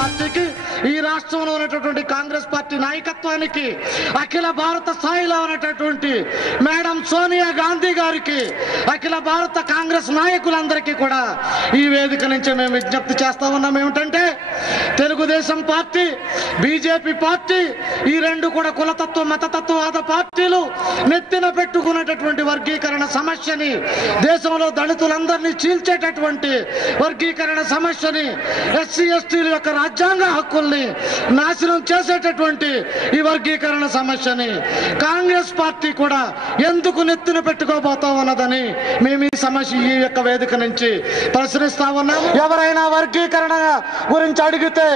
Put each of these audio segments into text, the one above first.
పార్టీకి, ఈ రాష్ట్రంలో ఉన్నటువంటి కాంగ్రెస్ పార్టీ నాయకత్వానికి, అఖిల భారత స్థాయిలో ఉన్నటువంటి మేడం సోనియా గాంధీ గారికి, అఖిల భారత కాంగ్రెస్ నాయకులందరికీ కూడా ఈ వేదిక నుంచి మేము విజ్ఞప్తి చేస్తా ఉన్నాం. ఏమిటంటే తెలుగుదేశం పార్టీ, బీజేపీ పార్టీ ఈ రెండు కూడా కులతత్వ మతతత్వవాద పార్టీలు నెత్తిన పెట్టుకున్నటువంటి వర్గీకరణ సమస్యని, దేశంలో దళితులందరినీ చీల్చేటటువంటి వర్గీకరణ సమస్యని, ఎస్సీ ఎస్టీల యొక్క రాజ్యాంగ హక్కుల్ని నాశనం చేసేటటువంటి ఈ వర్గీకరణ సమస్యని కాంగ్రెస్ పార్టీ కూడా ఎందుకు నెత్తిన పెట్టుకోబోతా ఉన్నదని మేము ఈ యొక్క వేదిక నుంచి ప్రశ్నిస్తా ఉన్నాము. ఎవరైనా వర్గీకరణ గురించి అడిగితే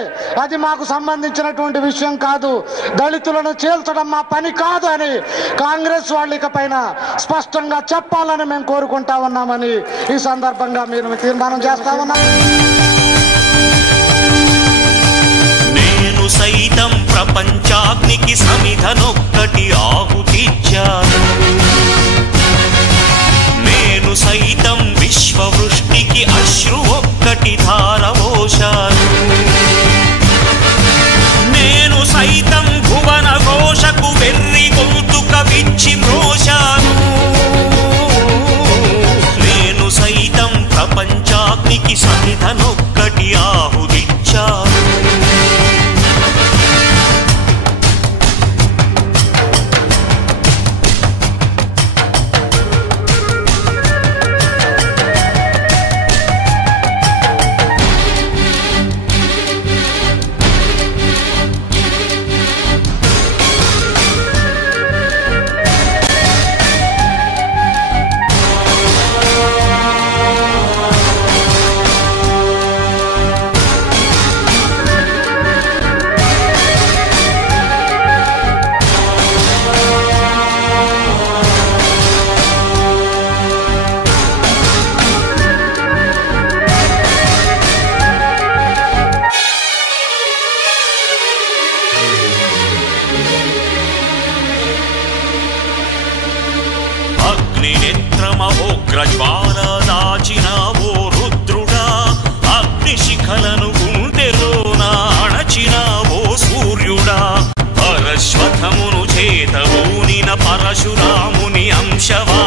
అది మాకు సంబంధించినటువంటి విషయం కాదు, దళితులను చీల్చడం మా పని కాదు అని కాంగ్రెస్ వాళ్ళ పైన స్పష్టంగా చెప్పాలని మేము కోరుకుంటా ఉన్నామని ఈ సందర్భంగా మీరు తీర్మానం చేస్తా ఉన్నాం. నేను సైతం ప్రపంచాగ్నికి సమిధనొక్కటి ఆహుతిచ్చాను, నేను సైతం విశ్వవృష్టికి అశ్రు ఒక్కటి ధారవోశాను, నేను సైతం భువన ఘోషకు వెర్రి గొంతుక విచ్చి మ్రోశాను, నేను సైతం ప్రపంచాగ్నికి సమిధనొక్కటి ఆహుతిచ్చాను. దాచినావో రుద్రుడా, అగ్నిశిఖలను గుండెలోన అణచినావో సూర్యుడా, పరశ్వథమును చేతబూనిన పరశురాముని అంశవా,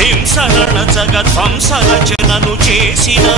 హింసలణ జగధ్వంసరచనను చేసిన